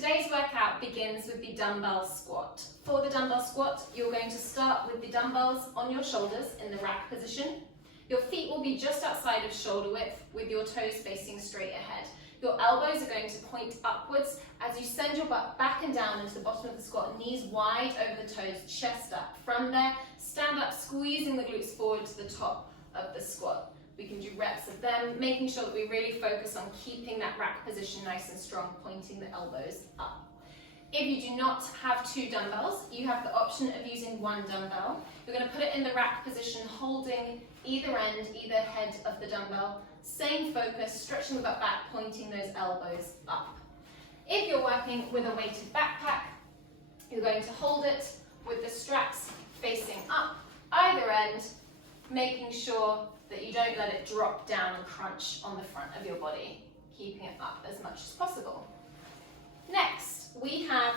Today's workout begins with the dumbbell squat. For the dumbbell squat, you're going to start with the dumbbells on your shoulders in the rack position. Your feet will be just outside of shoulder width with your toes facing straight ahead. Your elbows are going to point upwards as you send your butt back and down into the bottom of the squat, knees wide over the toes, chest up. From there, stand up, squeezing the glutes forward to the top of the squat. We can do reps of them, making sure that we really focus on keeping that rack position nice and strong, pointing the elbows up. If you do not have two dumbbells, you have the option of using one dumbbell. You're going to put it in the rack position, holding either end, either head of the dumbbell. Same focus, stretching the butt back, pointing those elbows up. If you're working with a weighted backpack, you're going to hold it with the straps facing up, either end, making sure that you don't let it drop down and crunch on the front of your body, keeping it up as much as possible. Next, we have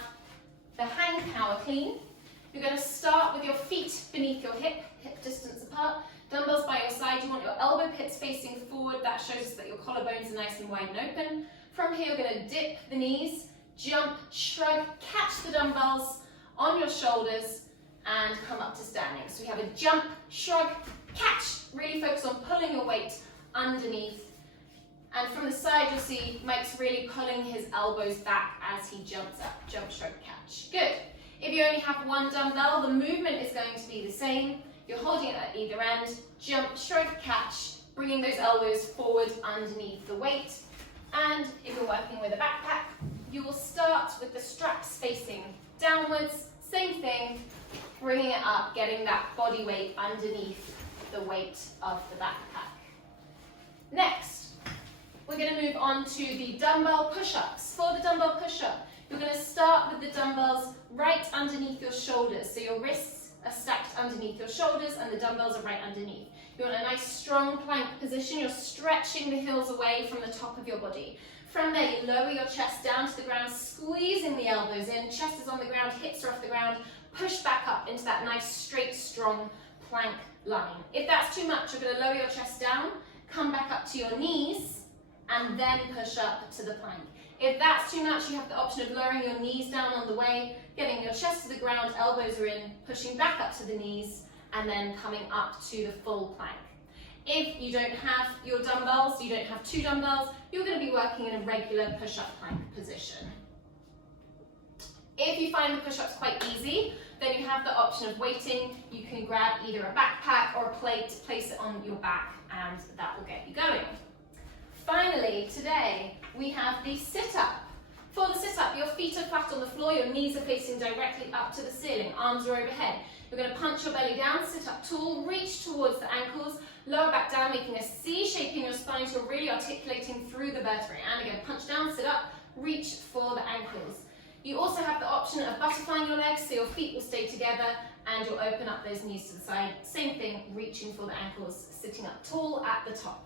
the hang power clean. You're going to start with your feet beneath your hip distance apart, dumbbells by your side. You want your elbow pits facing forward. That shows us that your collarbones are nice and wide and open. From here, you're going to dip the knees, jump, shrug, catch the dumbbells on your shoulders, and come up to standing. So we have a jump, shrug, catch, really focus on pulling your weight underneath. And from the side, you'll see Mike's really pulling his elbows back as he jumps up. Jump, shrug, catch. Good. If you only have one dumbbell, the movement is going to be the same. You're holding it at either end. Jump, shrug, catch, bringing those elbows forward underneath the weight. And if you're working with a backpack, you will start with the straps facing downwards. Same thing, bringing it up, getting that body weight underneath the weight of the backpack. Next, we're going to move on to the dumbbell push-ups. For the dumbbell push-up, you're going to start with the dumbbells right underneath your shoulders. So your wrists are stacked underneath your shoulders and the dumbbells are right underneath. You want a nice strong plank position. You're stretching the heels away from the top of your body. From there, you lower your chest down to the ground, squeezing the elbows in. Chest is on the ground, hips are off the ground. Push back up into that nice, straight, strong plank line. If that's too much, you're going to lower your chest down, come back up to your knees, and then push up to the plank. If that's too much, you have the option of lowering your knees down on the way, getting your chest to the ground, elbows are in, pushing back up to the knees, and then coming up to the full plank. If you don't have your dumbbells, you don't have two dumbbells, you're going to be working in a regular push-up plank position. If you find the push-ups quite easy, then you have the option of waiting. You can grab either a backpack or a plate, place it on your back, and that will get you going. Finally, today, we have the sit-up. For the sit-up, your feet are flat on the floor, your knees are facing directly up to the ceiling, arms are overhead. You're going to punch your belly down, sit up tall, reach towards the ankles, lower back down, making a C shape in your spine so you're really articulating through the vertebrae. And again, punch down, sit up, reach for the ankles. You also have the option of butterflying your legs so your feet will stay together and you'll open up those knees to the side. Same thing, reaching for the ankles, sitting up tall at the top.